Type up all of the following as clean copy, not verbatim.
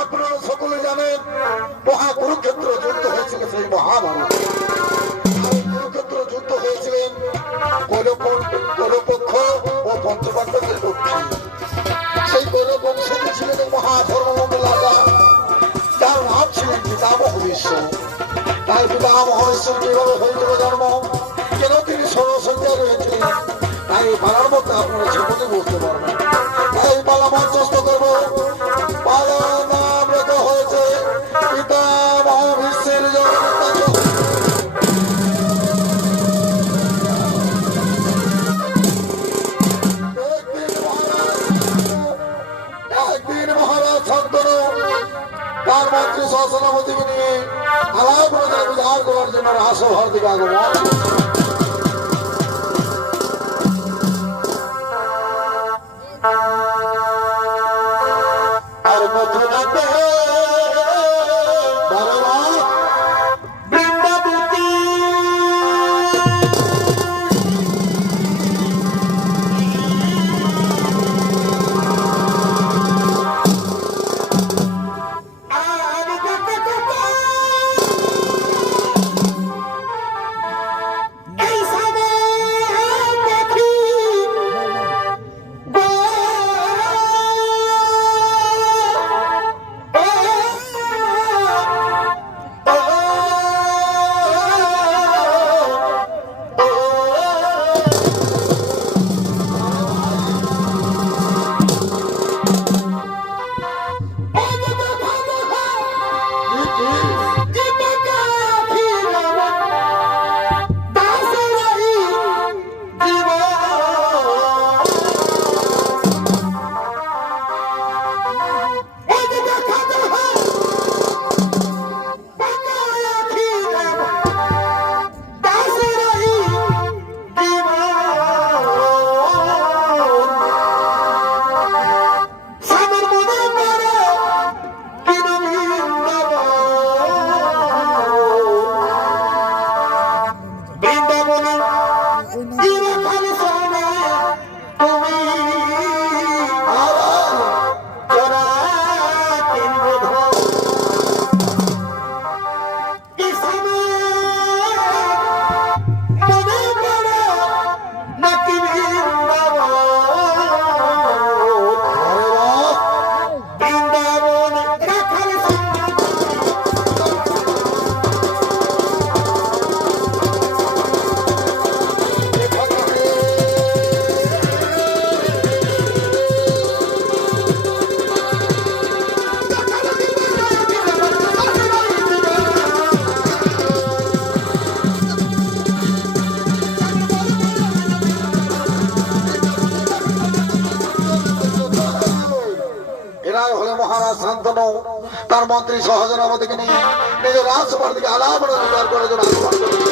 আপনারা সকলে জানেন মহা কুরুক্ষেত্র যুদ্ধ হয়েছিল, সেই মহাভারত। কুরুক্ষেত্র যুদ্ধ হয়েছিলেন কৌরপক্ষ ও পঞ্চপাণ্ডবের পক্ষে। সেই কৌরবংশে ছিলেন মহাধর্মমন্ডল রাজা, যার নাম ছিলেন পিতামহ ভীষ্ম। তাই পিতামহ ভীষ্ম কিভাবে হয়েছিল জন্ম, কেন তিনি ষোড়শয্যায় রয়েছিলেন, তাই এই পালার মধ্যে আপনারা জীবনে বুঝতে পারবেন। তাই পালা মঞ্চস্থ করবো। পালার নাম রেখে হয়েছে পিতামহ ভীষ্মের জন্ম। একদিন মহারাজ শান্তনু তার মন্ত্রী সহস্রনামতিকে নিয়ে আলাপ বিধার করার জন্য রাজসভার দিকে আগমন। আর মথুরাতে বৃন্দাবতী শান্তনু তার মন্ত্রী সহজনামতিকে নিয়ে নিজের রাজসভার দিকে আলাপ করার জন্য আগমন করেছে।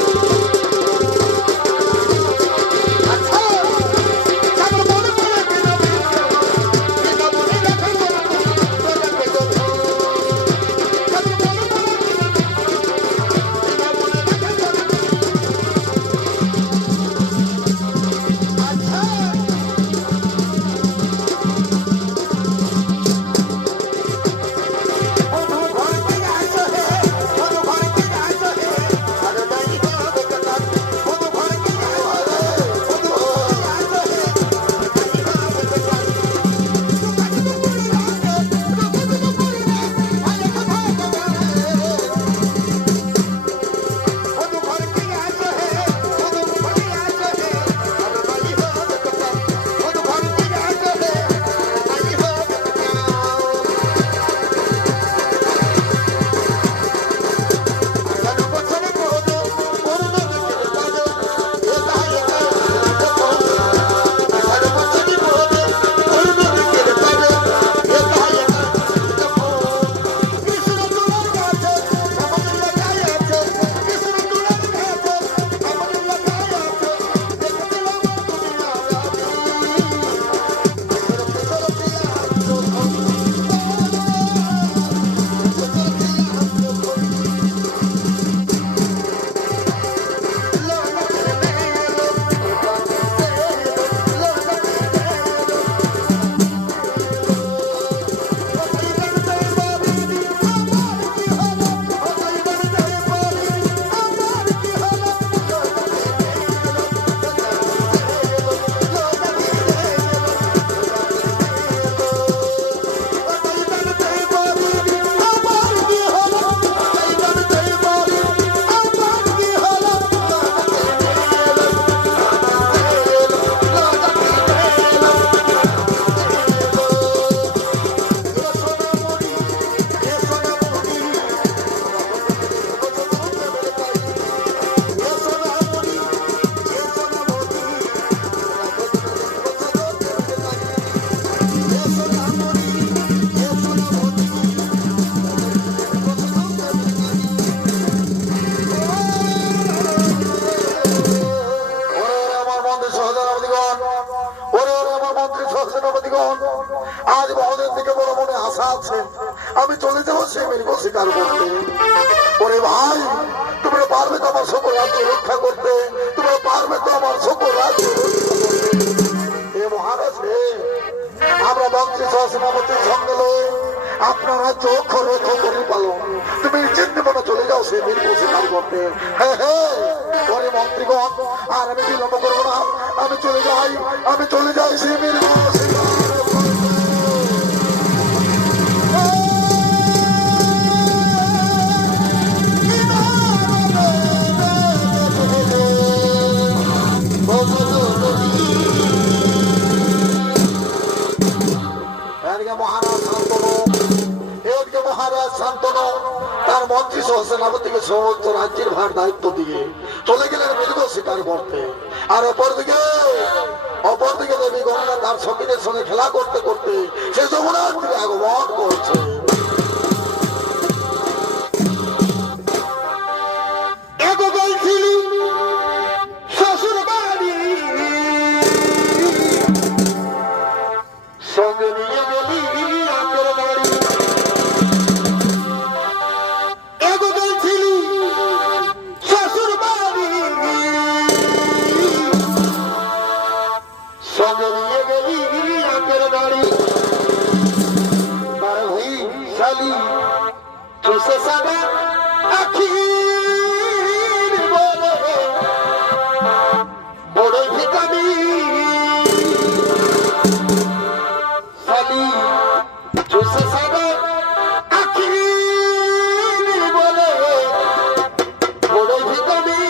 আছে আমি চলে যাবো সেই মেয়েকে স্বীকার করতে। ওরে ভাই তোমরা পারবে তো আমার সকল রাজ্য রক্ষা করতে? তোমরা পারবে তো আমার সকল রাজ্য রক্ষা করতে? হে মহারাজ রে, আমরা মন্ত্রী সহসেনাপতির সঙ্গে লয়ে আপনারা চোখ রক্ষ করি পালন। তুমি চিন্তা মনে চলে যাও সেই মেয়েকে স্বীকার করতে। হ্যাঁ হ্যাঁ ওরে মন্ত্রীগণ, আর আমি বিলম্ব করবো না, আমি চলে যাই সেই মেয়েকে স্বীকার করতে। মহারাজ শান্তনু তার মন্ত্রী সহসেনাপতিকে সমস্ত রাজ্যের ভার দায়িত্ব দিয়ে চলে গেলেন মৃগ শিকার করতে। আর অপরদিকে দেবী গঙ্গা তার সঙ্গীদের সঙ্গে খেলা করতে করতে সে যমুনার দিকে আগমন করছে। শ্বশুর বাড়ি সঙ্গে নিয়ে গেলি আকের বাড়ি, শ্বশুর বাড়ি সঙ্গে নিয়ে গেলি আকের বাড়ি। তার ভাই শালি চুষে সাদা আখি বলে বড় ভিটামি শালি চুষে সাদা আখি বলে বড় ভিটামি।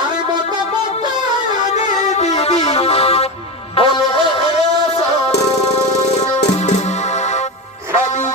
আরে মোটা মোটা আনে দিদি বলে শালি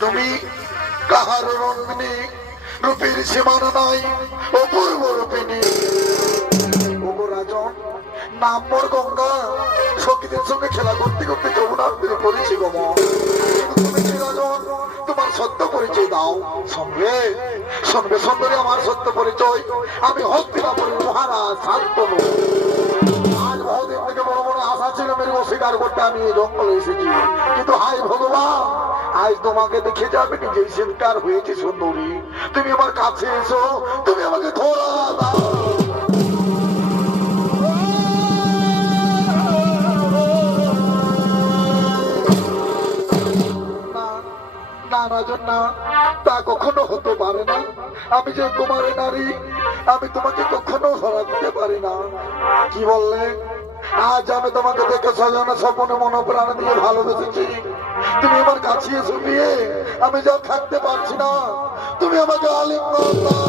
তুমি কাহার রঙ্গিনী, রূপের সীমানা নাই, অপূর্ব রূপিনী। ওগো রাজন, নাম মোর গঙ্গা, সখীদের সঙ্গে খেলা করতে করতে যমুনার তীরে পড়েছি গো মন। তুমি কি রাজন, তোমার সত্য পরিচয় দাও। শুনবে শুনবে সুন্দরী আমার সত্য পরিচয়। আমি হস্তিনাপুরের মহারাজ শান্তনু। আজ বহুদিন থেকে বড় বড় আশা ছিল মেরে অস্বীকার করতে আমি এই জঙ্গলে এসেছি, কিন্তু হাই ভগবান, আজ তোমাকে দেখে যাবে নিজেই সেন্টার হয়েছে সুন্দরী। তুমি আমার কাছে এসো, তুমি আমাকে ধরা দাও। না রাজন না, তা কখনো হতে পারে না। আমি যে কুমারী নারী, আমি তোমাকে কখনো ধরা দিতে পারি না। কি বললে? আজ আমি তোমাকে দেখে সাজানো স্বপ্নে মন প্রাণ দিয়ে ভালোবেসেছি। তুমি আমার কাছে এসে বিয়ে, আমি যা থাকতে পারছি না, তুমি আমাকে আলিঙ্গন দাও।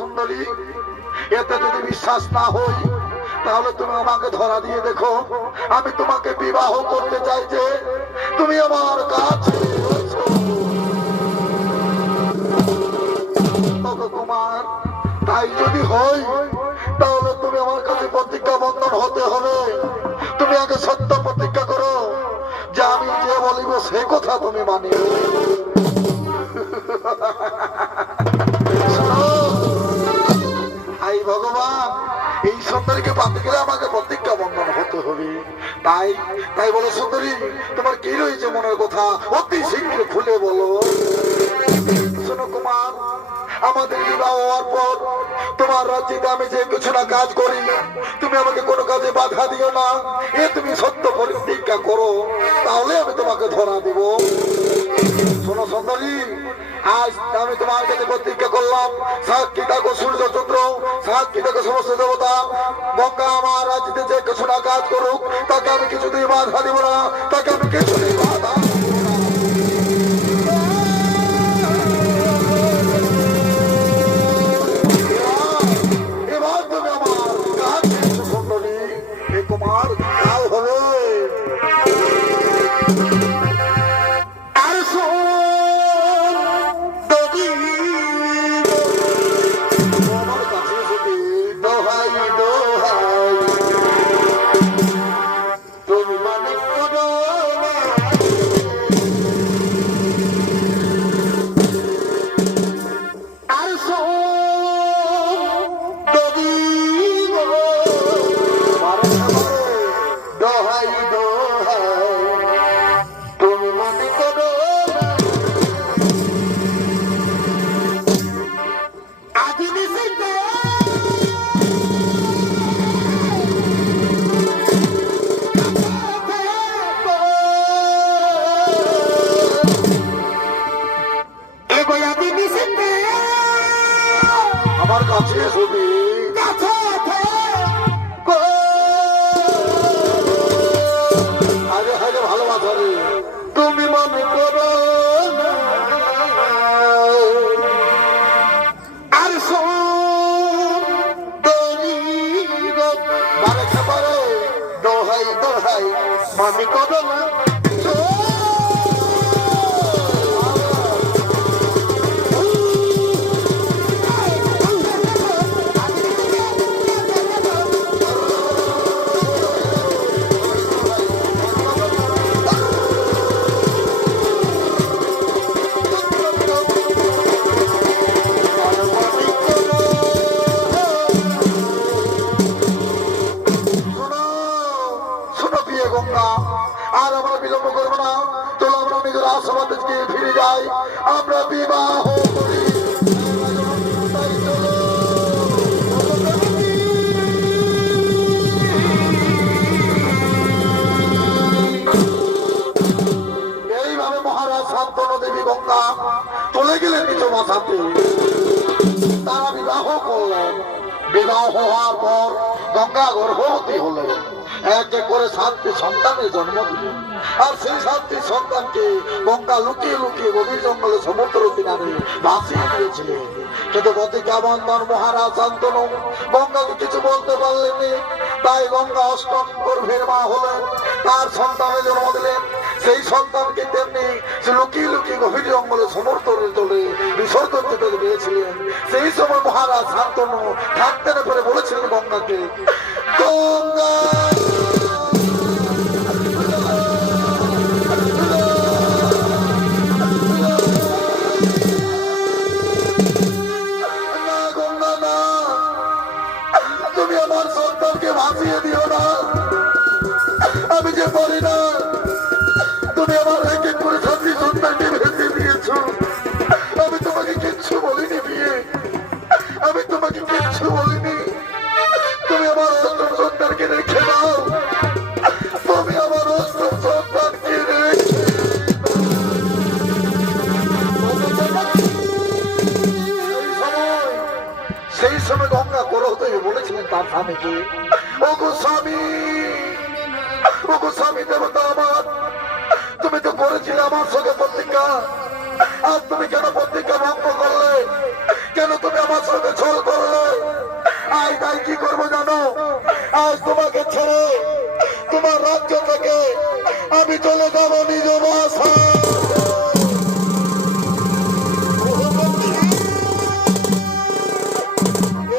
সুন্দরী, এতে যদি বিশ্বাস না হই তাহলে তুমি আমাকে ধরা দিয়ে দেখো। আমি তোমাকে বিবাহ করতে চাই যে তুমি আমার কাছে কুমার। তাই যদি হই তাহলে তুমি আমার কাছে প্রতিজ্ঞা বন্ধন হতে হবে। তুমি আগে সত্য প্রতিজ্ঞা করো যে আমি যে বলিব সে কথা তুমি মানি। ভগবান, এই সুন্দরীকে পাতে গেলে আমাকে প্রতিজ্ঞা বন্ধন হতে হবে। তাই তাই বলো সুন্দরী, তোমার কি রয়েছে মনের কথা অতি শীঘ্র খুলে বলো। শোনো কুমার, আমাদের বিবাহ হওয়ার পর তোমার রাজ্যে আমি যে কিছু না কাজ করি, তুমি আমাকে কোনো কাজে বাধা দিও না। এ তুমি সত্য প্রতিজ্ঞা করো, তাহলে আমি তোমাকে ধরা দেব। শোনো সুন্দরী, আজ আমি তোমার কাছে প্রতিজ্ঞা করলাম, সাক্ষী থাকো সূর্য চন্দ্র, সাক্ষী থাকো সমস্ত দেবতা, গঙ্গা আমার রাজ্যে যে কিছু না কাজ করুক তাকে আমি কিছুতেই বাধা দিব না, তাকে আমি কিছুতেই বাধা দিব না। এবার তুমি আমার কাছে এসো সুন্দরী। এ তোমার কাল হবে। আমার কাছে ছবি আরে হারে ভালোবাসা রে, তুমি মনে করো আর মানে খাবারে দোহাই দোহাই মনে করো না। আর আমরা বিলম্ব করবো না, চলো আমরা নিজের আশাবাদে ফিরে যাই, আমরা বিবাহ করি। এইভাবে মহারাজ শান্তনু দেবী গঙ্গা চলে গেলেন নিজ মাথাতে। তারা বিবাহ করলেন। বিবাহ হওয়ার পর গঙ্গা গর্ভবতী হলেন। এক এক করে 7টি সন্তানের জন্ম দিলেন। আর সেই 7টি সন্তানকে গঙ্গা লুকিয়ে লুকিয়ে গভীর জঙ্গলে সমুদ্র কিনারে ভাসিয়ে দিয়েছিলেন। কিন্তু বতিকা বন্ধন মহারাজ শান্তনু গঙ্গাকে কিছু বলতে পারলেনি। তাই গঙ্গা অষ্টম গর্ভের মা হলেন, তার সন্তানের জন্ম দিলেন। সেই সন্তানকে তেমনি লুকিয়ে লুকিয়ে গভীর জঙ্গলে সমর্থনের জলে বিসর্জন দিতে দিয়েছিলেন। সেই সময় মহারাজ শান্তনু থাকতে না পেরে বলেছিলেন গঙ্গাকে, গঙ্গা ভাসিয়ে দিও না, আমি যে পারি না। তুমি আমার এক এক করে সাথী সন্তানকে ভেসে দিয়েছো। আমি তোমাকে কিচ্ছু বলিনি বিয়ে, আমি তোমাকে কিচ্ছু বলিনি। তুমি আমার অষ্টম সন্তানকে রেখে দাও, তুমি আমার অষ্টম সন্তানকে রেখে। সেই সময় গঙ্গা ক্রোধ হয়ে বলেছিলেন তার স্বামীকে, ও গোস্বামী, ও গোস্বামী দেবতা আমার, তুমি তো করেছিলে আমার সঙ্গে প্রতিজ্ঞা, আর তুমি কেন প্রতিজ্ঞা ভঙ্গ করলে? কেন তুমি আমার সঙ্গে ছল করলে? আজ তাই কি করবো জানো? আজ তোমাকে ছেড়ে তোমার রাজ্য থেকে আমি চলে যাবো নিজ বাসা।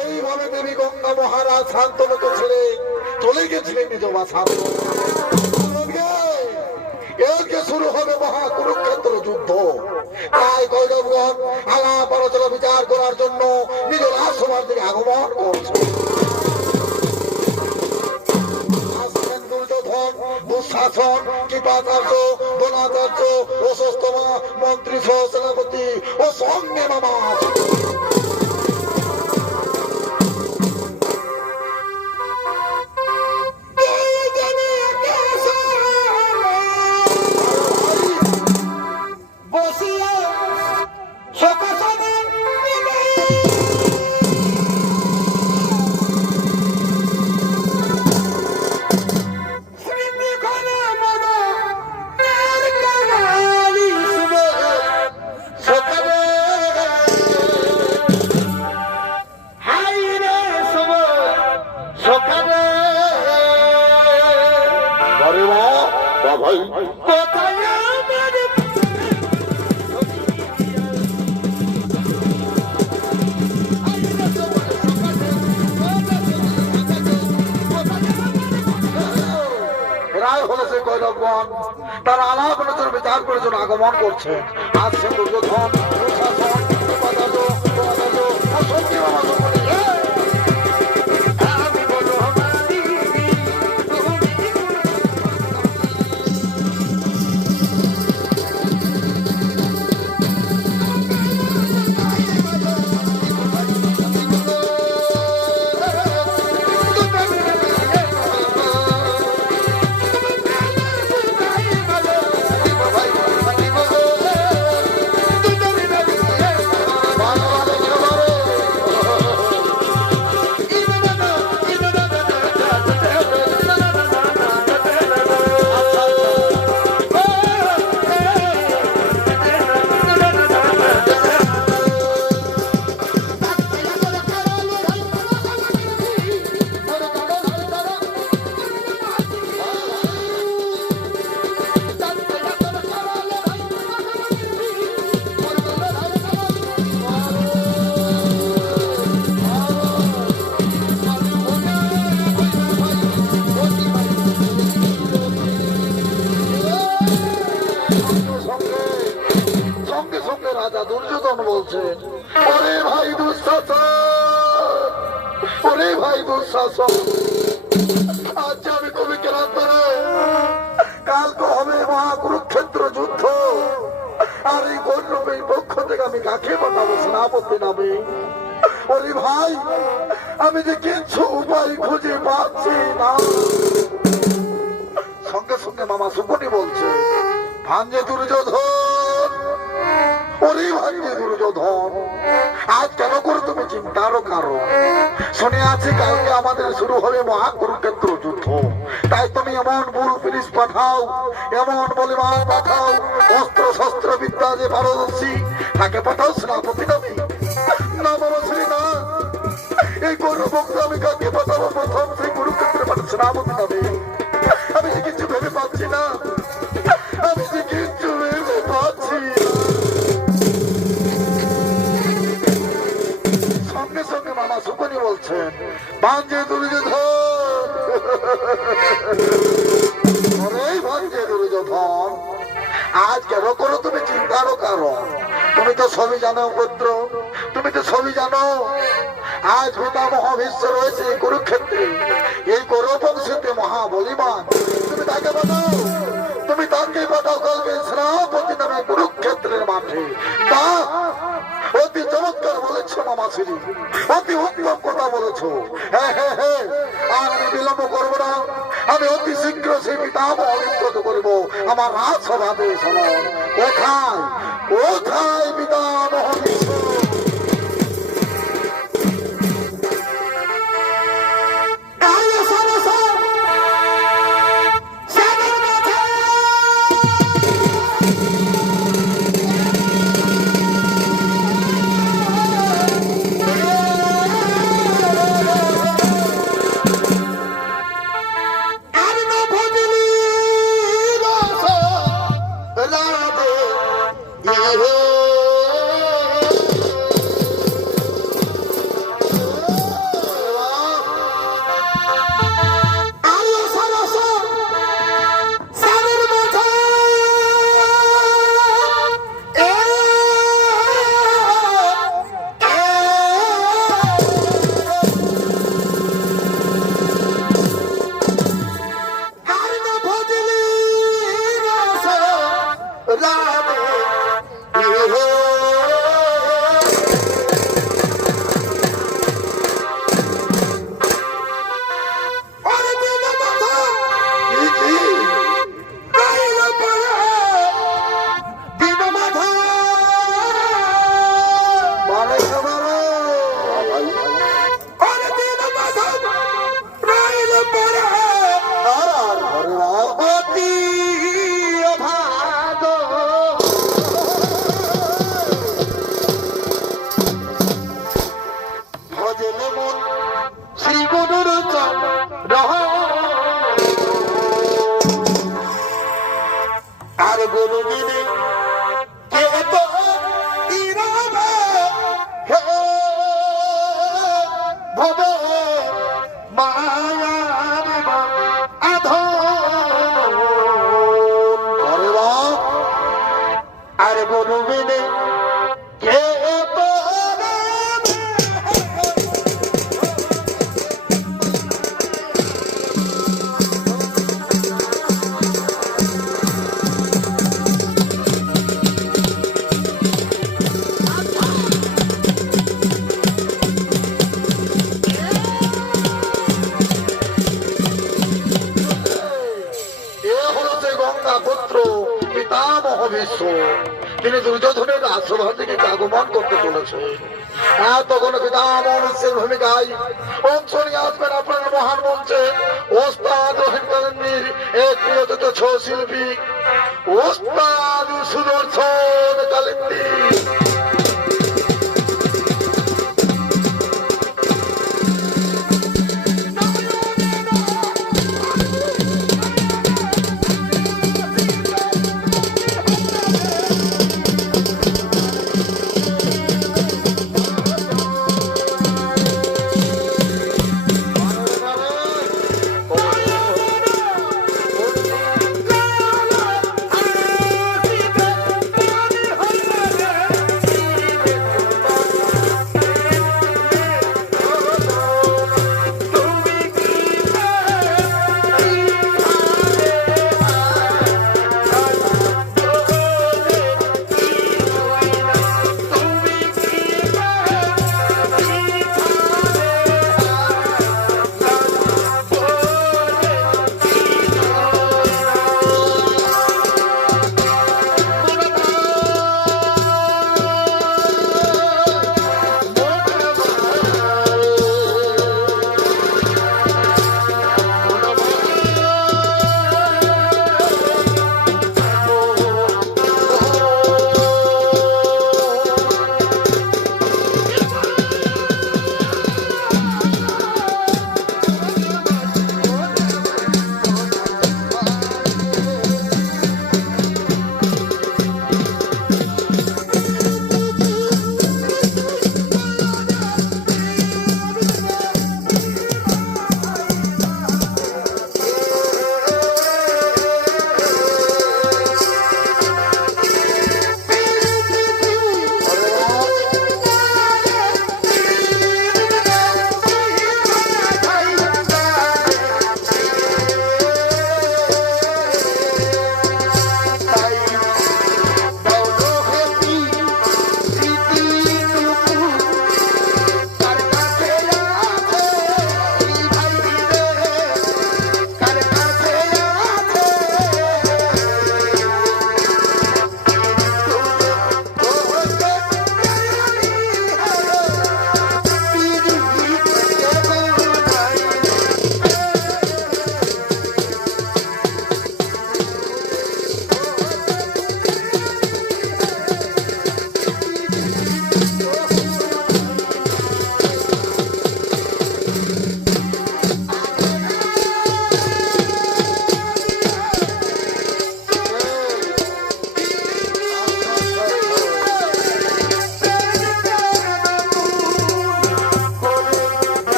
এইভাবে দেবী গঙ্গা মহারাজ শান্তনুকে ছেড়ে চলে গেছিলেন নিজ বাসা। এরকে শুরু হবে মহা কুরুক্ষেত্র যুদ্ধ। তাই কৌরবগণ আলাপ আলোচনা বিচার করার জন্য নিজ রাজসভার দিকে আগমন করছে। দুর্যোধন, দুঃশাসন, কৃপাচার্য, দ্রোণাচার্য, অশ্বত্থামা, মন্ত্রী সহ সেনাপতি ও সঙ্গে মামা। তারা আলাপ আলোচনা বিচার করে জন্য আগমন করছে। আসছে দুর্যোধন, দুঃশাসন, কৃপাচার্য, দ্রোণাচার্য ও সঙ্গে মামা। রাজা দুর্যোধন বলছেন, ওরে ভাই দুঃশাসন, ওরে ভাই দুঃশাসন, আজ আমি কবি কেরান্তরে, কালকে হবে মহা কুরুক্ষেত্র যুদ্ধ। আর এই গৌরবের পক্ষ থেকে আমি কাকে পাঠাবো? সেনাপতি নামে। ওরে ভাই, আমি যে কিছু উপায় খুঁজে পাচ্ছি না। সঙ্গে সঙ্গে মামা সুপনি বলছে, ভাঞ্জে দুর্যোধন, ওরে ভাঞ্জে দুর্যোধন, আজ কেন করে তুমি চিন্তারও কারণ? শুনে আছি কালকে আমাদের শুরু হবে মহা কুরুক্ষেত্র যুদ্ধ। তাই তুমি এমন বুল পুলিশ পাঠাও, এমন বলিমান পাঠাও, অস্ত্র শস্ত্র বিদ্যা যে পারদর্শী তাকে পাঠাও সেনাপতি নামে। না বাবা ছিল না, এই গরু বংশ আমি কাকে পাঠাবো? প্রথম সেই কুরুক্ষেত্রে পাঠাচ্ছে রাবণ নামে। আমি যে কিছু ভেবে পাচ্ছি না, আমি যে কিছু ভেবে পাচ্ছি না। সঙ্গে সঙ্গে মামা সুকনি বলছেন, ভাঞ্জে দুর্যোধন, ভাঞ্জে দুর্যোধন, আজ কেন করো তুমি চিন্তারও কারণ? তুমি তো সবই জানো পুত্র, তুমি তো সবই জানো। আজ পিতামহ ভীষ্ম রয়েছে কুরুক্ষেত্রে, এই গৌরব বংশে মহাবলিমান। তুমি তাকে পাঠাও, তুমি তাকে পাঠাও কালকে সেনাপতি নামে কুরুক্ষেত্রের মাঠে। তা অতি চমৎকার বলেছো মামা শ্রী, অতি উত্তম কথা বলেছো। হ্যাঁ হ্যাঁ হ্যাঁ, আর আমি বিলম্ব করবো না, আমি অতি শীঘ্র সেই পিতামহ অনুগত করবো আমার রাজসভাতে। শোনন, কোথায় কোথায় পিতামহ ভীষ্ম? তিনি দুর্যোধনের রাজসভা থেকে আগমন করতে চলেছে। তখন পিতামহ ভীষ্মের ভূমিকায় অংশ নিয়ে আসবেন আপনার মহান মঞ্চে ওস্তাদ রোহিণকানন্দির এক প্রিয়তত ছৌ শিল্পী ওস্তাদ সুদর্শন কালিন্দী।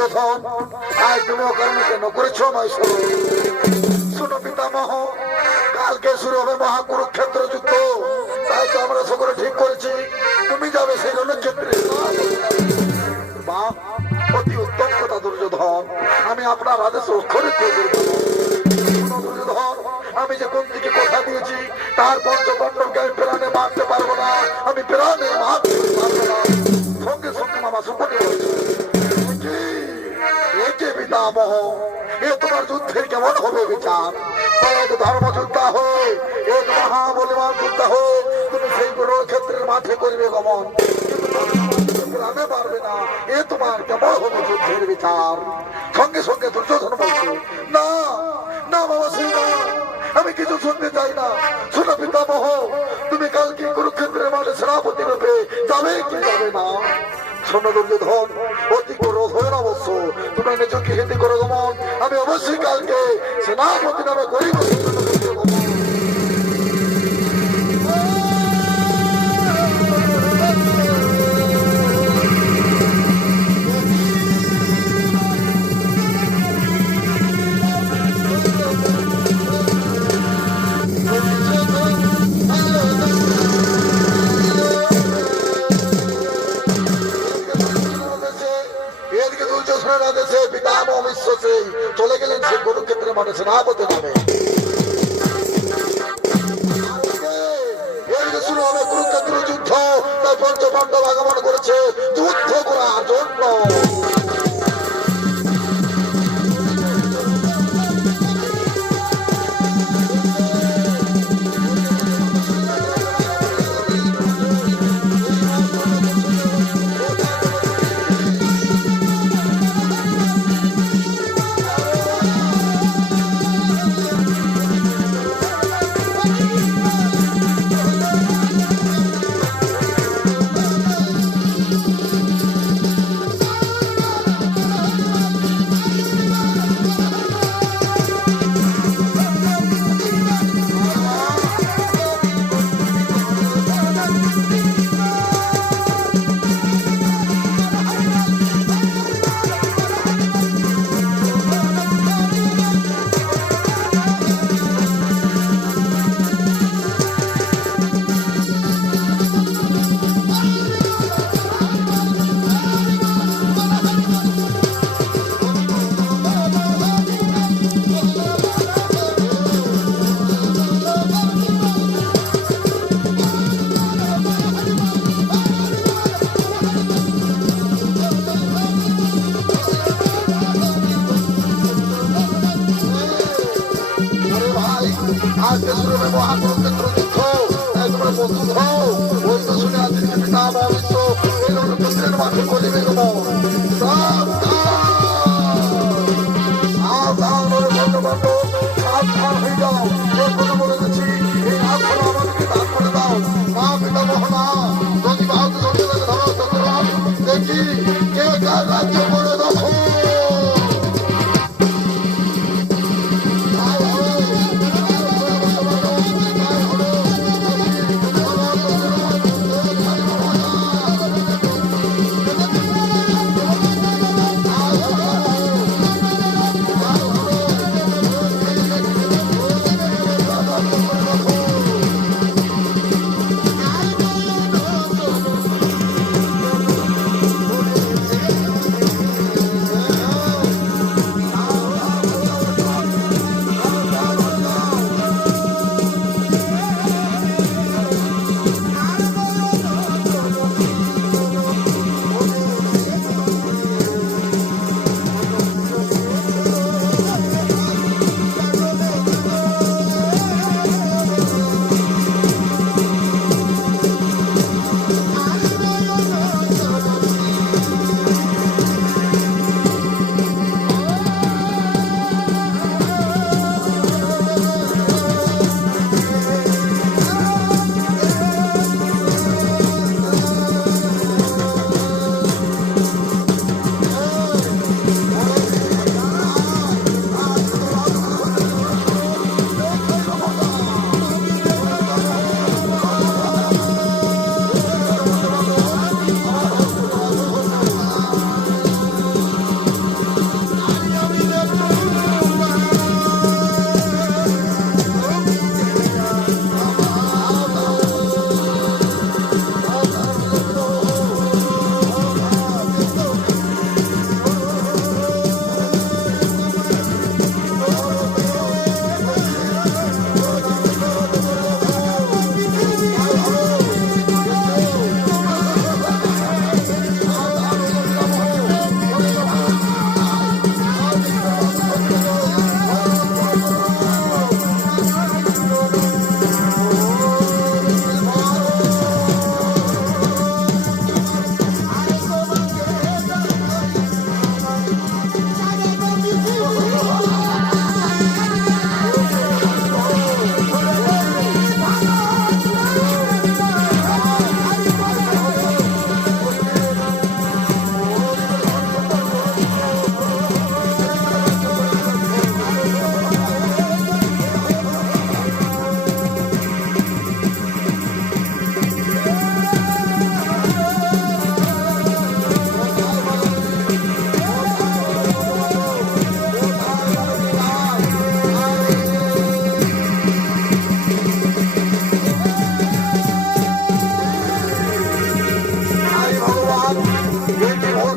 দুর্যোধন আজ তুমি অকারণ কেন করেছো নয় শোনো শোনো পিতামহ কালকে শুরু হবে মহাকুরুক্ষেত্র যুদ্ধ তাই তো আমরা সকলে ঠিক করেছি তুমি যাবে সেই রণক্ষেত্রে মা অতি উত্তম কথা দুর্যোধন আমি আপনার আদেশ অক্ষরে দুর্যোধন আমি যে কোন দিকে কথা দিয়েছি তার পঞ্চপাণ্ডবকে আমি প্রাণে মারতে পারবো না আমি প্রাণে মারতে পারবো না সঙ্গে সঙ্গে মামা সুপটে একে পিতামহ এ তোমার যুদ্ধের কেমন হবে বিচার এক ধর্ম যোদ্ধা হয় এক মহাবলিমান যোদ্ধা হয় তুমি সেই ক্ষেত্রের মাঠে করবে গমন প্রাণে পারবে না এ তোমার কেমন হবে যুদ্ধের বিচার সঙ্গে সঙ্গে দুর্যোধন বলছে না না বাবা সেই না আমি কিছু শুনতে চাই না শোনো পিতামহ তুমি কালকে কুরুক্ষেত্রের মাঠে সেনাপতি রূপে যাবে কি যাবে না শোনো দুর্যোধন অতি ক্রোধ হয় না অবশ্য তুমি নিজকে হিন্দি করো গমন আমি অবশ্যই কালকে সেনাপতি নামে করিব চলে গেলেন সে কুরুক্ষেত্রের মাঠে সেনাপতি নামে শুরু হবে কুরুক্ষেত্র যুদ্ধ তাই পঞ্চপাণ্ডব আগমন করেছে যুদ্ধ করার জন্য আজকে শুরু হবে মহাকুরুক্ষেত্র যুদ্ধ তোমরা প্রস্তুত হও ওই তো শুনে আজকে পিতামহ বিশ্ব এই রণক্ষেত্রের মাঠে করিবে গমন সাবধান হয়ে যাও কথা বলে গেছি এই আসন আমাদেরকে দান করে দাও মা পিতামহ না যদি বাহাদুর সন্তানকে ধরো দেখি কে কার রাজ্য করে দেখো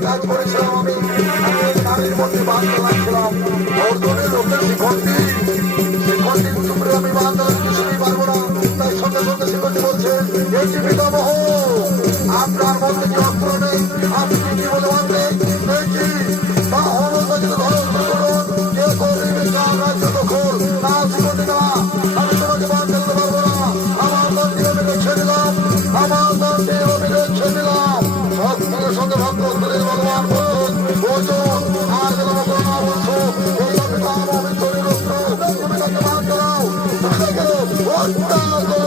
কাজ করেছিলাম আমি নারীর মধ্যে বাঁধতে লাগছিলাম অর্জনের লোকের শিখণ্ডীর চুপড়ে আমি বাঁধতে কিছুই পারবো না। তাই সঙ্গে সঙ্গে শিখণ্ডী বলছে এই যে পিতামহ আপনার মধ্যে কি অস্ত্র নেই, আপনি কি বলে বাঁধলেন দেখি বা হরকাজে ধরন করুন কে করবে কার রাজ্য দখল না শিখণ্ডী না, আমি তোমাকে বাঁধতে পারবো না। আমার দণ্ডি আমি রেখে দিলাম, আমার দণ্ডি আমি রেখে দিলাম। সঙ্গে সঙ্গে ভক্ত ভগবান বলছেন ওজন আর যেন করোনা বলছো এই পিতামহ আমি চলে তুমি তাকে বাঁধতে দাও, হত্যা করো।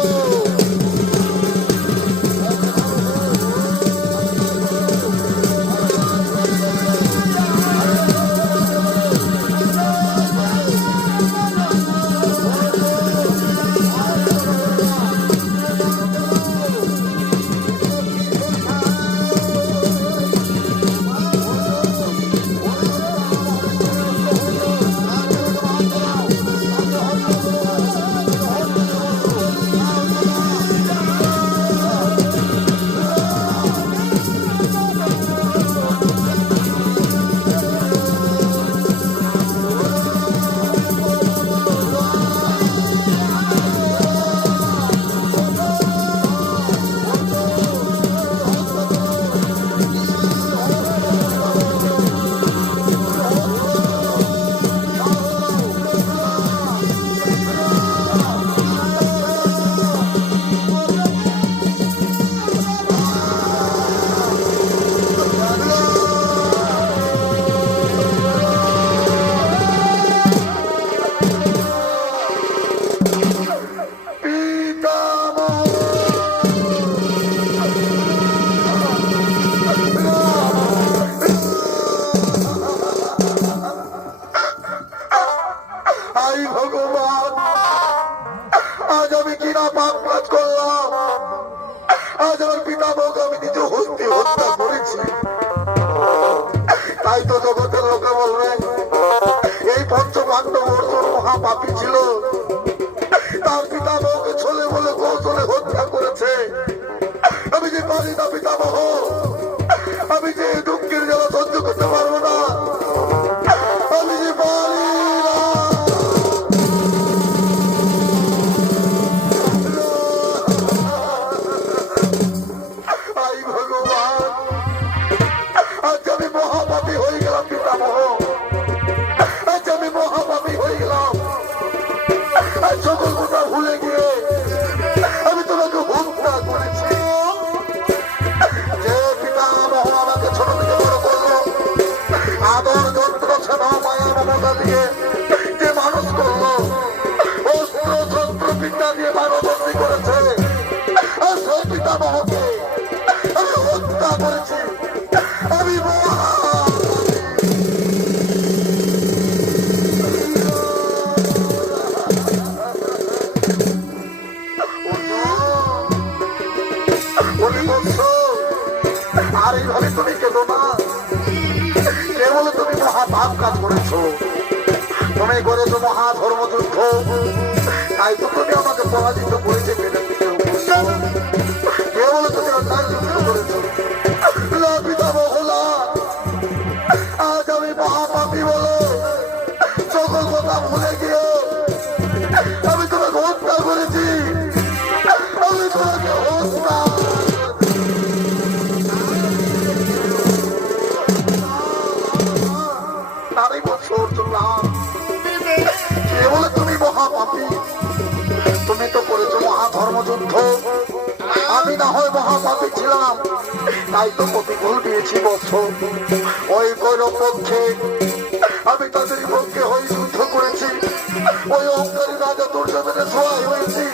তাই তো জগতের লোকে বলবে এই পঞ্চপাণ্ডব অর্জুন মহাপাপী ছিল, তার পিতামহকে ছলে বলে কৌশলে হত্যা করেছে। আমি যে পারি না পিতামহ, আমি যে দুঃখের জ্বালা সহ্য করতে পারবো না, আমি যে পারি সকল কথা ভুলে গিয়ে আমি তোমাকে হত্যা করেছি। যে পিতামহ আমাকে ছোট থেকে বড় করলো, আদর যন্ত্র সেবা মায়া মমতা দিয়ে যে মানুষ করলো, অস্ত্র শস্ত্র বিদ্যা দিয়ে মানবন্দী করেছে, সেই পিতামহকে আমি হত্যা করেছি। আমি আর এইভাবে তুমি কেঁদো না, কেবল তুমি মহাপাপ কাজ করেছো, তুমি করেছো মহাধর্মযুদ্ধ, তাই তো তুমি আমাকে পরাজিত করেছে। কেবল তুমি অন্যায় যুদ্ধ করেছো। পিতামহ আজ আমি মহাপাপী বলে সকল কথা ভুলে গিয়ে আমি তোমাকে হত্যা করেছি। আমি তোমাকে হত্যা বলে তুমি মহাপাপী, তুমি তো করেছো মহাধর্মযুদ্ধ, আমি না হয় মহাপাপী ছিলাম, তাই তো প্রতিকূল দিয়েছি বৎস। ওই কৌরব পক্ষে আমি তাদের পক্ষে হয়ে যুদ্ধ করেছি, ওই অহংকারী রাজা দুর্যোধনের সহায় হয়েছি।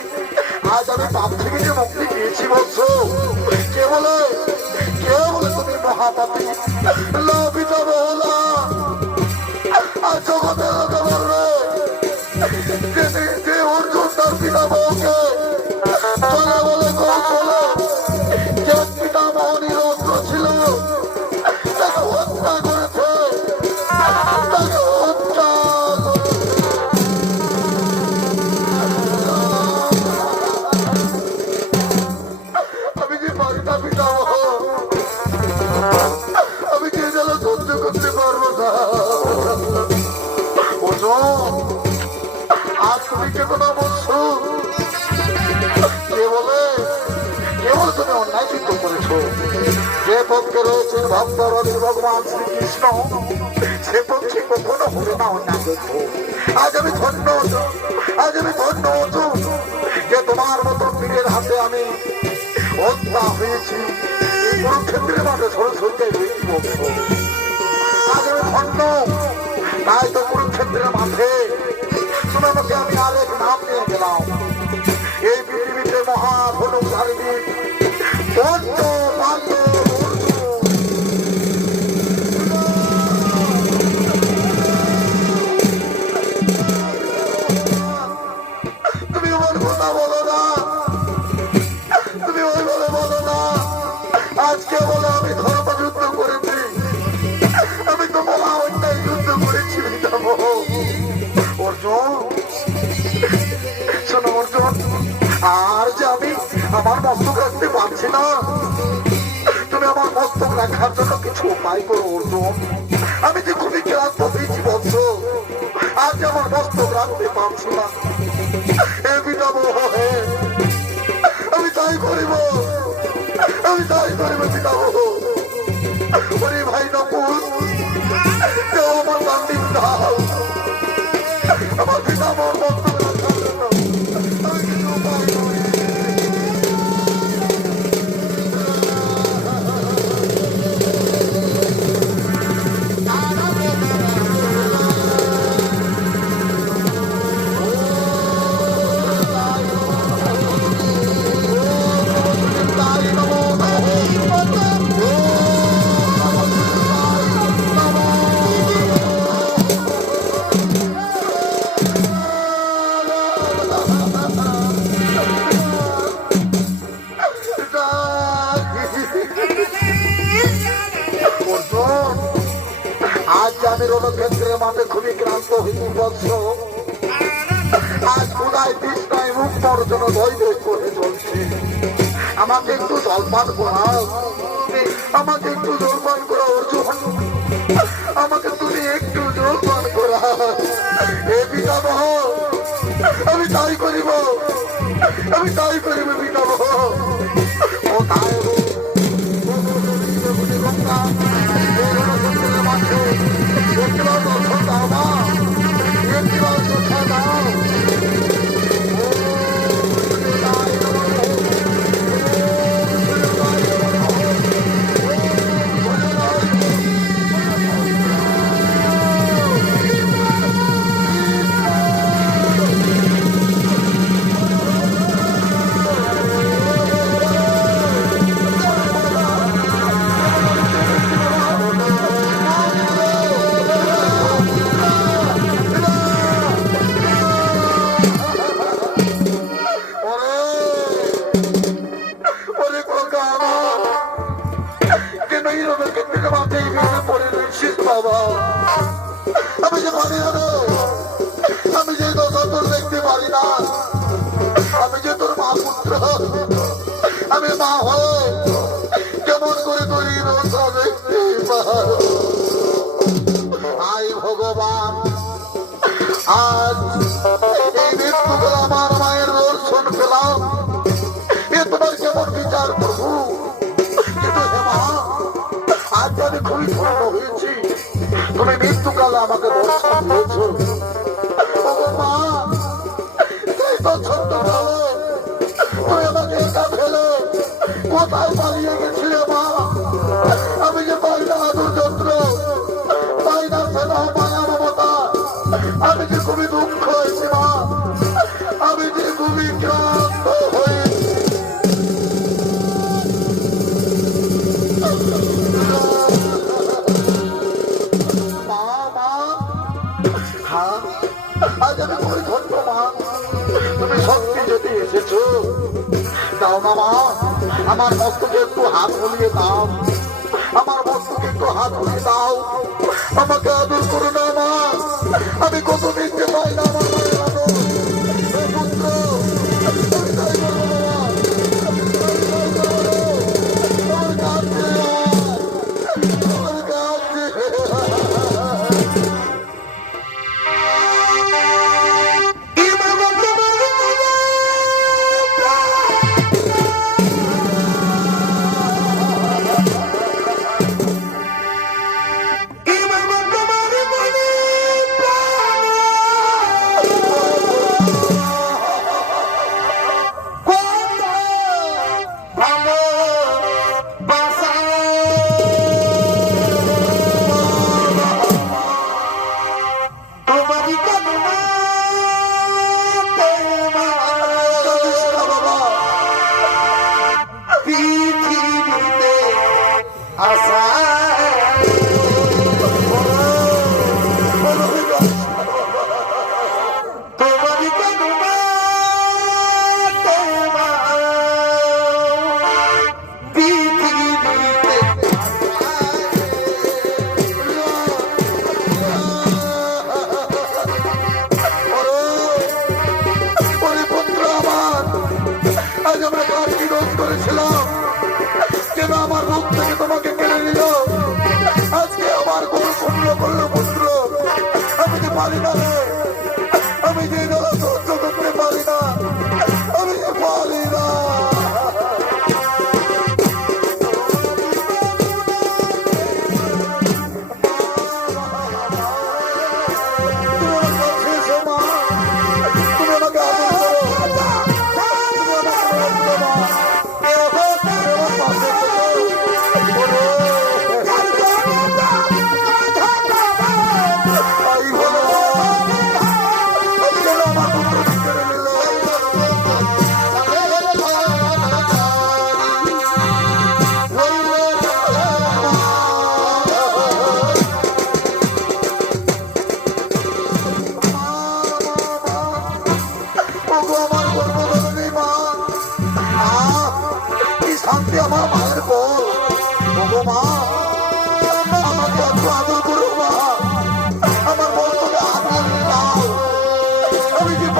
আজ আমি পাপ থেকে যে মুক্তি পেয়েছি বৎস, কে বলে তুমি মহাপাপী। পিতামহ আর জগতের লোকে বলবে যে অর্জুন তার পিতামহকে চলে বলে কৌশলে যে পিতামহ নিরস্ত্র ছিল তাকে হত্যা করেছে, তাকে হত্যা আমি যে পারি না পিতামহ, আমি যে রয়েছে ভক্ত রয়েছে ভগবান শ্রীকৃষ্ণ, সে পক্ষে কখনো হলো না অন্যায়। আজ আমি ধন্য, আজ আমি ধন্য যে তোমার মতো পীরের হাতে আমি হত্যা হয়েছি। কুরুক্ষেত্রের মাঠে সরস্বতী বংশ, আজ আমি ধন্য। তাই তো কুরুক্ষেত্রের মাঠে তুমি আমাকে আমি আরেক নাম নিয়ে গেলাম। এই পৃথিবীতে মহাধনুক ধার্মিক পঞ্চ পাণ্ডব আজকে বলে আমি ধর্মযুদ্ধ করেছি, আমি তো বলা অন্যায় যুদ্ধ করেছি। অর্জুন শোনো অর্জুন, আর যে আমি আমার মস্তক রাখতে পারছি না, তুমি আমার মস্তক রাখার জন্য কিছু উপায় করো অর্জুন। আমি যে খুবই ক্লান্ত হয়েছি বলছ, আজ আমার মস্তক রাখতে পারছি না। এ পিতামহ, আমি তাই করিব, আমি তাই করিব পিতামহ। ওরে ভাই নকুল, কেউ আমার গান্ধী দাও, আমার পিতামহ মস্তক রাখার জন্য আমি কিছু উপায় করি। আমি রণক্ষেত্রের মাঠে খুবই ক্লান্ত হয়ে বলছ, আজ কোথায় তৃষ্ণায় মুখ মর্জন ধৈর্য করে চলছে। আমাকে একটু জলপান করাও, আমাকে একটু জলপান করা অর্জুন, আমাকে তুমি একটু জলপান করা। এ পিতামহ, আমি তাই করিব, আমি তাই করিব পিতামহ। ও তাই মাঠে একটিবার দর্শন দাও মা, একটিবার শিক্ষা দাও। আমি যে তোর দেখতে পারি না, আমি যে তোর মা পুত্র, আমি মা হয়ে কেমন করে তোর দেখতে পারো। আই ভগবান, আজ এই মৃত্যু করে আমার মায়ের দর্শন পেলাম, এ তোমার কেমন বিচার প্রভু। কিন্তু হে মা, আজ আমি খুবই ধন্য হয়েছি, তুমি মৃত্যুকালে আমাকে দর্শন দিয়েছ। মা, সেই তো ছোট্টকালে তুমি আমাকে একা ফেলে কোথায় পালিয়ে গেছিলে মা। আমি যে পাই না আদর যন্ত্র, পাই না স্নেহ মায়া মমতা, আমি যে খুবই দুঃখ হয়েছি মা, আমি যে খুবই ক্লান্ত হয়েছি। আজ আমি খুবই ধন্য মা, তুমি সত্যি যদি এসেছো, দাও না মা, আমার মস্তকে একটু হাত বুলিয়ে দাও, আমার মস্তকে একটু হাত বুলিয়ে দাও, আমাকে আদর করো না মা। আমি কত দেখতে পাই না আমার মায়ের আদর। পুত্র, আমি তাই করবো বাবা, আমি তাই করবো, আমার কাছে আমার কাছে।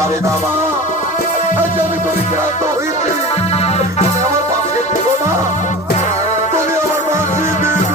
পারি না মা, আজ আমি পরিক্রান্ত হয়েছি, তুমি আমার পাশে থেকো না, তুমি আমার পাশে থেকো।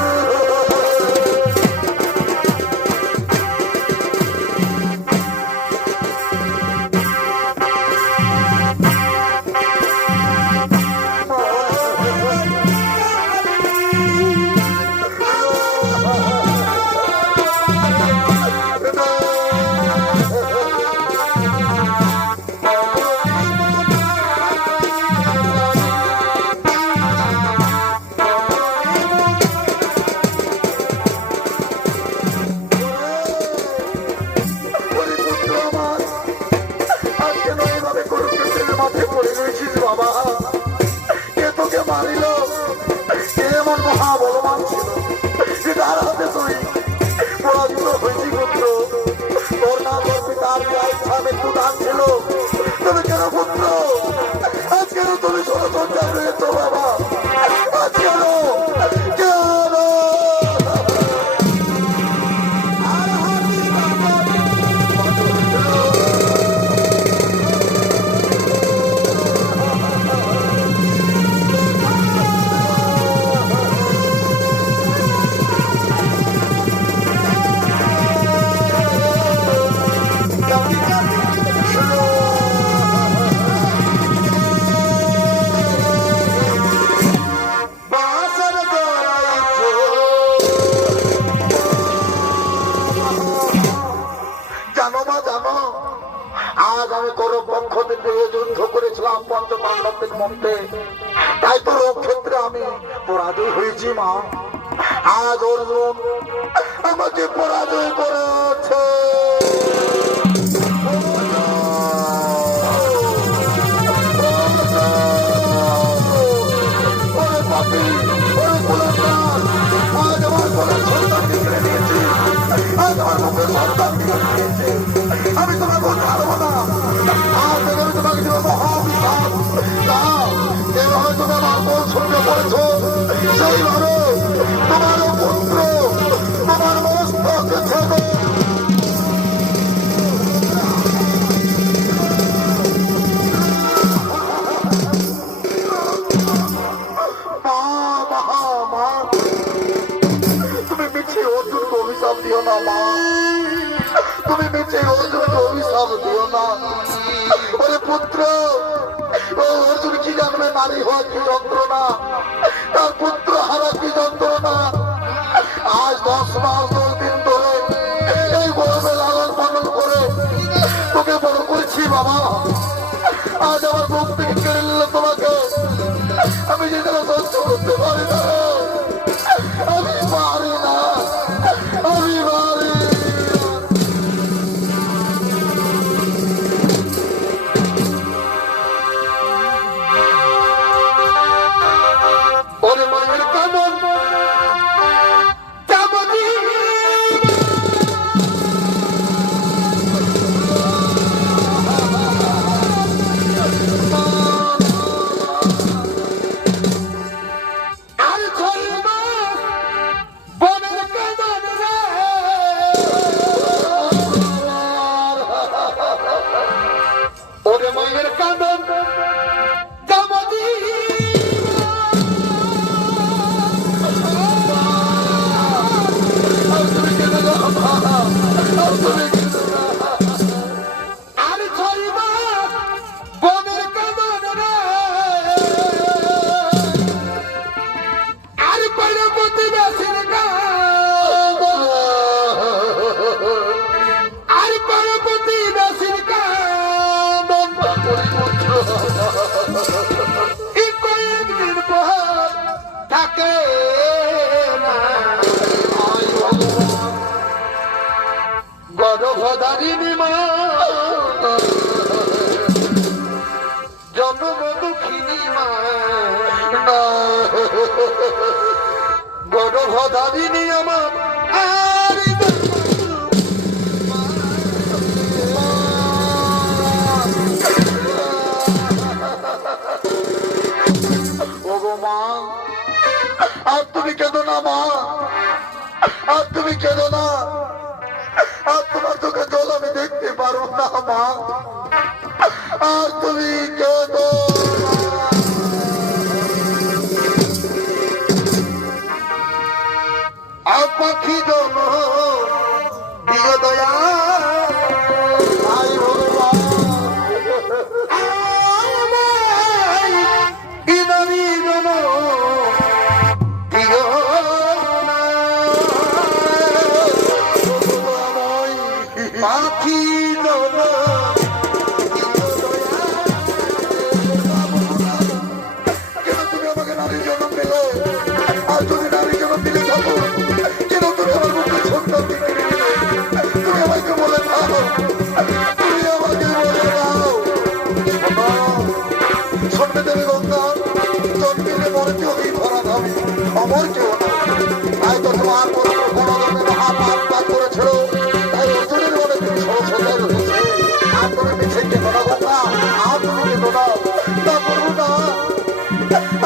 বাবা, কে তোকে মারিল? কে এমন মহাবলবান ছিল যে তার হাতে তুই পরাজিত হয়েছি পুত্র? তোর না তোর পিতার যা ইচ্ছা মৃত্যু দান ছিল, তুমি কেন পুত্র আজ কেন তুমি ষড়যন্ত্র রয়েছ বাবা? আজ কেন কেন? আজ আমি তোর পক্ষ থেকে যুদ্ধ করেছিলাম পঞ্চপাণ্ডবদের মধ্যে, তাই তোর ক্ষেত্রে আমি পরাজয় হয়েছি মা। আজ অর্জুন আমাকে পরাজয় করেছে। আজ আমার কোলের সন্তানকে কেড়ে নিয়েছি, আজ আমার মুখের সন্তানকে কেড়ে নিয়েছে। আমি তোমাকে বলতে পারবো না, আজ থেকে আমি তোমাকে দিব মহাবিশ্বাস। যেভাবে তুমি আমার কোল সঙ্গে পড়েছো, সেইভাবে তোমার পুত্র তোমার মস্তক ছেড়ে তুমি মিছে অর্জুনকে অভিশাপ দিও না মা, তুমি মিছে অর্জুনকে অভিশাপ দিও না। ওরে পুত্র, ও অর্জুন কি জানবে নারী হওয়া কি যন্ত্রণা, তার পুত্র হারা কি যন্ত্রণা। আজ 10 মাস 10 দিন ধরে এই গরমে লালন পালন করে তোকে বড় করেছি বাবা। আজ আমার বুক থেকে কেড়ে নিল তোমাকে, আমি যেটা সহ্য করতে পারি না, আমি পারি না, আমি পারি। ওরে মায়ের কামন কামনি গর্ভধারিণী মা জন্ম দুঃখিনী মা, গর্ভধারিণী আমার ওগো মা, আর তুমি কেঁদো না মা, আর তুমি কেঁদো না, আর তোমার চোখে জল আমি দেখতে পারবো না মা। আর তুমি কেঁদো আর পাখি জন দিও দয়া পাখি কেন তুমি আমাকে নারীর জন্ম দিলে আর যদি নারীর জন্ম দিলে থাকো কেন তুমি আমার মুখে সন্তান দিতে তুমি আমাকে বলে দাও তুমি আমাকে বলে দাও শুনবে দেবে গঙ্গা জন্মিলে মরে কেউ ধরা দাবি অমর কেউ না তাই তো তোমার বড় বড় মহাপাপ ত্যাগ করেছিল তাই অর্জুনের মনে তুমি সরস্বতায় রয়েছে আর তুমি মিছে কেন না গঙ্গা আর তুমি কেন না তা করবো না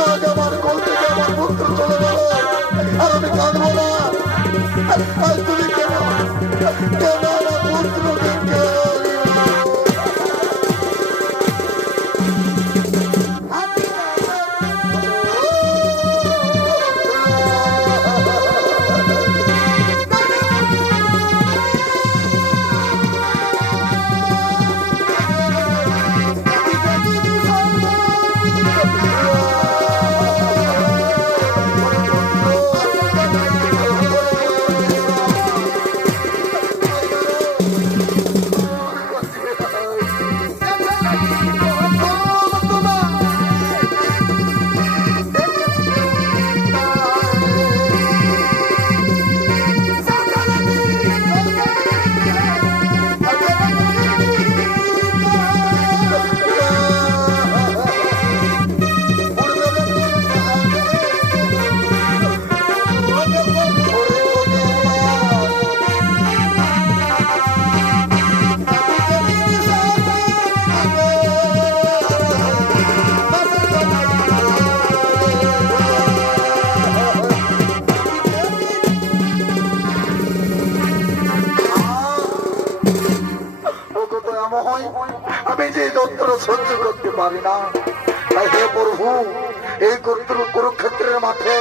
আজ আমার কোল থেকে আমার পুত্র চলে গেল আর আমি কাঁদবো না আর তুমি কেন কেন আমার পুত্রকে আমি যে যন্ত্র সহ্য করতে পারি না তাই হে প্রভু এই কুরুক্ষেত্রের মাঠে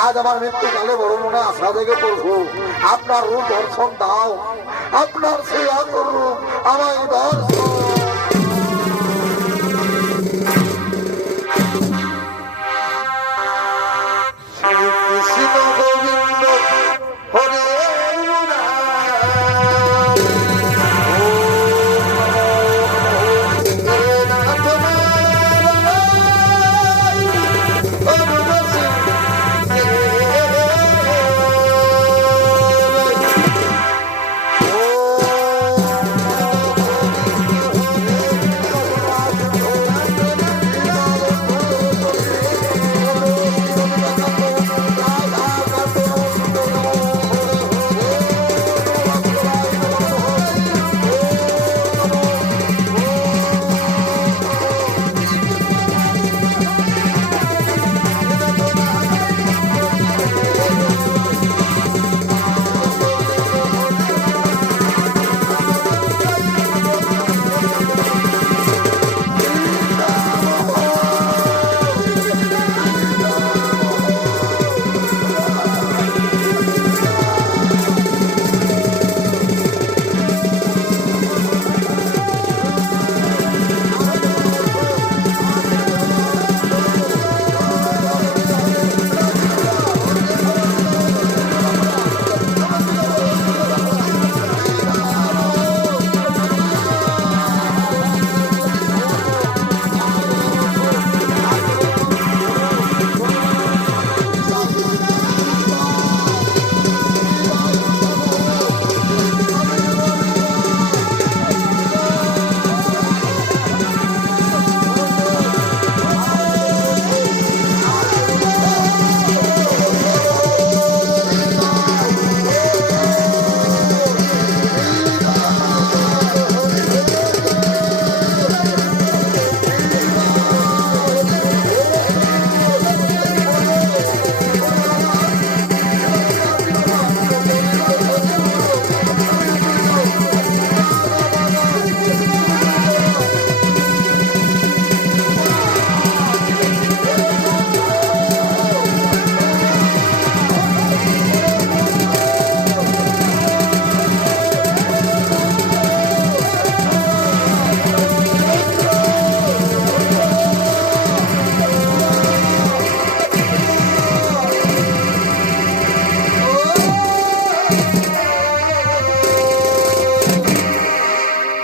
আজ আমার মৃত্যুকালে বড় মনে আশা দেখে প্রভু আপনার রূপ দর্শন দাও আপনার সেই আতর রূপ আমায় দর্শন শ্রী কৃষ্ণ গোবিন্দ হরে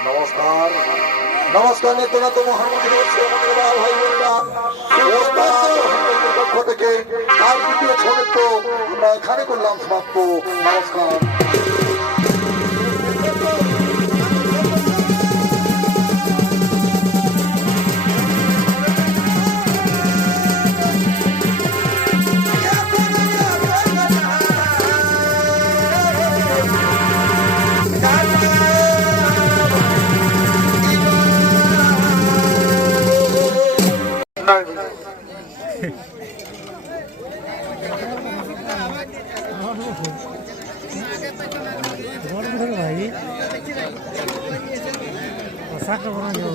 নমস্কার নমস্কার নেতনা তো মহামন্ত্রী ভাই বোনেরা পক্ষ থেকে তার দ্বিতীয় ছবিত্ব আমরা এখানে করলাম সমাপ্ত। নমস্কার। भाई साकर बना जो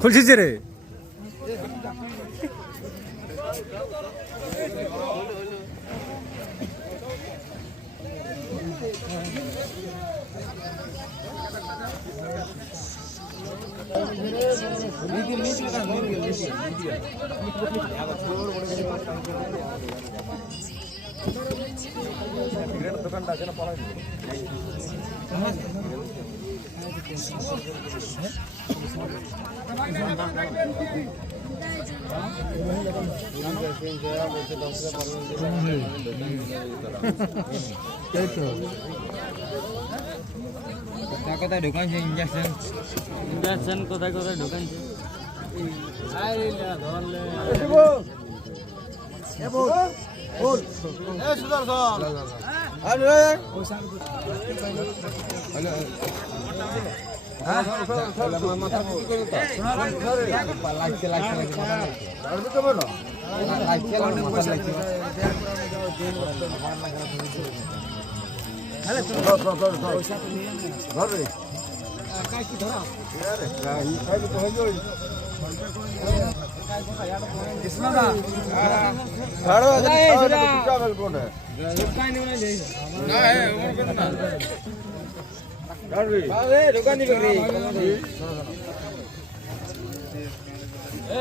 খুলছিস রে দোকানটা আছে না পড়া কোথায় দোকান ইঞ্জেকশন কোথায় কোথায় দোকান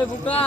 বুকা